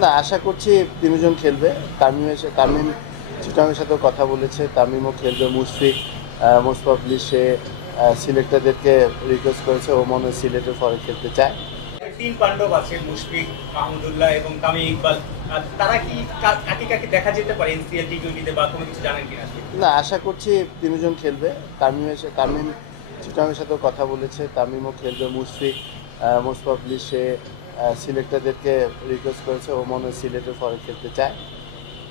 না, আশা করছি তিনজন খেলবে। তামিম চিটাগংয়ের সাথেও কথা বলেছে, তামিমও খেলবে। মুশফিক মোস্ট প্রবাবলি সে সিলেক্টরদেরকে রিকোয়েস্ট করেছে, ও মনে হয় সিলেটের ফরে খেলতে চায়। তিন পাণ্ডব আছে মুশফিক, মাহমুদুল্লাহ এবং তামিম ইকবাল। তারা কি কাকে কাকে দেখা যেতে পারে এনসিএল টি20-তে বা কোনো কিছু জানেন কিনা? না, আশা করছি তিনজন খেলবে। তামিম চিটাগংয়ের সাথেও কথা বলেছে, তামিমও খেলবে। মুশফিক মোস্ট প্রবাবলি সে সিলেক্টরদেরকে রিকোয়েস্ট করেছে, ও মনে হয় সিলেটের ফরে খেলতে চায়।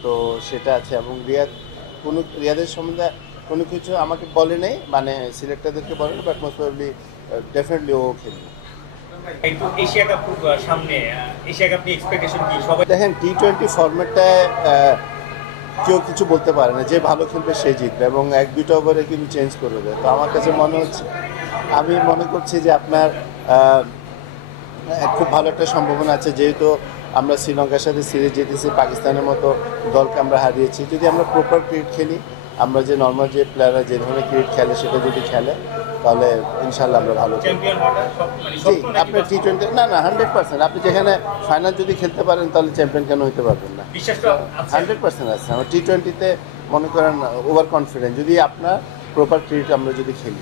তো সেটা আছে। এবং রিয়াদের সম্বন্ধে কোনো কিছু আমাকে বলে নেই, মানে সিলেক্টরদেরকে বলে না, বাট মোস্ট প্রবাবলি ডেফিনেটলি ও খেলবে। একটু এশিয়া কাপ খুব সামনে, এশিয়া কাপ নিয়ে এক্সপেকটেশন কি সবাই? দেখেন, টি20 ফরম্যাটটায় কেউ কিছু বলতে পারে না, যে ভালো খেলবে সে জিতবে, এবং এক দুটো ওভারে কিন্তু চেঞ্জ করে দেয়। তো আমার কাছে মনে হচ্ছে, আমি মনে করছি যে আপনার খুব ভালো একটা সম্ভাবনা আছে, যেহেতু আমরা শ্রীলঙ্কার সাথে সিরিজ জিতেছি, পাকিস্তানের মতো দলকে আমরা হারিয়েছি। যদি আমরা প্রপার ক্রিকেট খেলি, আমরা যে নর্মাল যে প্লেয়াররা যে ধরনের ক্রিকেট খেলে সেটা যদি খেলে, তাহলে ইনশাল্লাহ আমরা ভালো খেলব। চ্যাম্পিয়ন হওয়াটা মানে জি, স্বপ্ন নাকি আপনার টি20 না না 100%। আপনি যেখানে ফাইনাল যদি খেলতে পারেন, তাহলে চ্যাম্পিয়ন কেন হতে পারবেন না? বিশ্বাসটা আছে? 100% আছে। আমার টি20-তে মনে করেন ওভার কনফিডেন্ট, যদি আপনার প্রপার ক্রিকেট আমরা যদি খেলি।